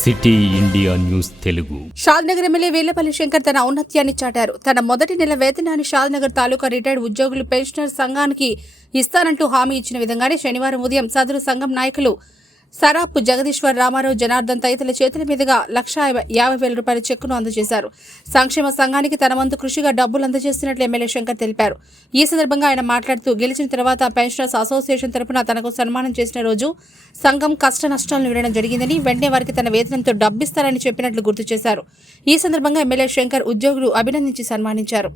City India news Telugu. Shadnagar MLA Velapalli Shankar తన ఔన్నత్యాన్ని చాటారు. తన మొదటి నెల వేతనాన్ని షాద్నగర్ తాలూకా రిటైర్డ్ ఉద్యోగులు పెన్షనర్ సంఘానికి ఇస్తానంటూ హామీ ఇచ్చిన విధంగానే శనివారం ఉదయం సదరు సంఘం నాయకులు సరాపు జగదీశ్వర్, రామారావు, జనార్దన్ తదితరుల చేతుల మీదుగా ₹1,50,000 చెక్కును అందజేశారు. సంక్షేమ సంఘానికి తన వంతు కృషిగా డబ్బులు అందజేస్తున్నట్లు ఎమ్మెల్యే శంకర్ తెలిపారు. ఈ సందర్భంగా ఆయన మాట్లాడుతూ, గెలిచిన తర్వాత పెన్షనర్స్ అసోసియేషన్ తరపున తనకు సన్మానం చేసిన రోజు సంఘం కష్ట నష్టాలను వినడం జరిగిందని, వెంటనే వారికి తన వేతనంతో డబ్బిస్తారని చెప్పినట్లు గుర్తు చేశారు. ఈ సందర్భంగా ఎమ్మెల్యే శంకర్ ఉద్యోగులు అభినందించి సన్మానించారు.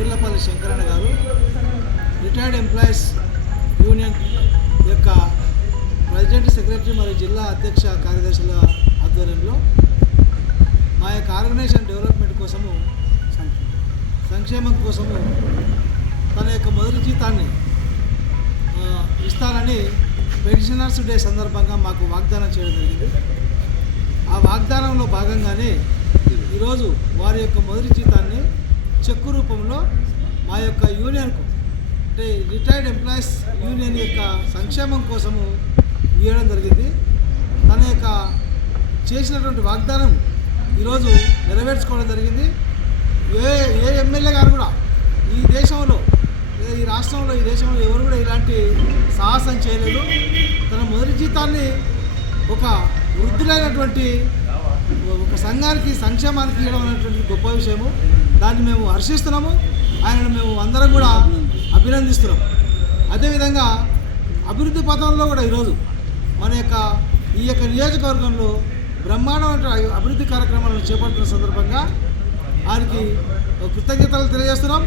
వేలపల్లి శంకరన్న గారు రిటైర్డ్ ఎంప్లాయీస్ యూనియన్ యొక్క ప్రెసిడెంట్, సెక్రటరీ మరియు జిల్లా అధ్యక్ష కార్యదర్శుల ఆధ్వర్యంలో మా యొక్క ఆర్గనైజేషన్ డెవలప్మెంట్ కోసము, సంక్షేమం కోసము తన యొక్క మొదటి జీతాన్ని ఇస్తానని పెన్షనర్స్ డే సందర్భంగా మాకు వాగ్దానం చేయడం జరిగింది. ఆ వాగ్దానంలో భాగంగానే ఈరోజు వారి యొక్క మొదటి జీతాన్ని చెక్కు రూపంలో మా యొక్క యూనియన్కు, అంటే రిటైర్డ్ ఎంప్లాయీస్ యూనియన్ యొక్క సంక్షేమం కోసము ఇవ్వడం జరిగింది. తన యొక్క చేసినటువంటి వాగ్దానం ఈరోజు నెరవేర్చుకోవడం జరిగింది. ఏ ఎమ్మెల్యే గారు కూడా ఈ దేశంలో, ఈ రాష్ట్రంలో, ఈ దేశంలో ఎవరు కూడా ఇలాంటి సాహసం చేయలేదు. తన మొదటి జీతాన్ని ఒక వృద్ధులైనటువంటి ఒక సంఘానికి, సంక్షేమానికి ఇవ్వడం అనేటువంటి గొప్ప విషయము. దాన్ని మేము హర్షిస్తున్నాము. ఆయనను మేము అందరం కూడా అభినందిస్తున్నాం. అదేవిధంగా అభివృద్ధి పథంలో కూడా ఈరోజు మన యొక్క ఈ యొక్క నియోజకవర్గంలో బ్రహ్మాండమైన అభివృద్ధి కార్యక్రమాలను చేపడుతున్న సందర్భంగా వారికి కృతజ్ఞతలు తెలియజేస్తున్నాం.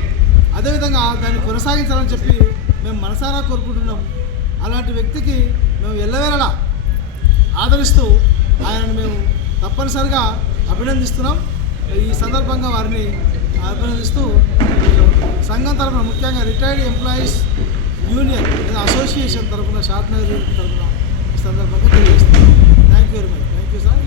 అదేవిధంగా దాన్ని కొనసాగించాలని చెప్పి మేము మనసారా కోరుకుంటున్నాం. అలాంటి వ్యక్తికి మేము ఎల్లవేళలా ఆదరిస్తూ ఆయనను మేము తప్పనిసరిగా అభినందిస్తున్నాం. ఈ సందర్భంగా వారిని అభినందిస్తూ సంఘం తరఫున, ముఖ్యంగా రిటైర్డ్ ఎంప్లాయీస్ యూనియన్ లేదా అసోసియేషన్ తరఫున, షాద్నగర్ తరఫున ఈ సందర్భంగా తెలియజేస్తున్నాం. Thank you very much. Thank you sir.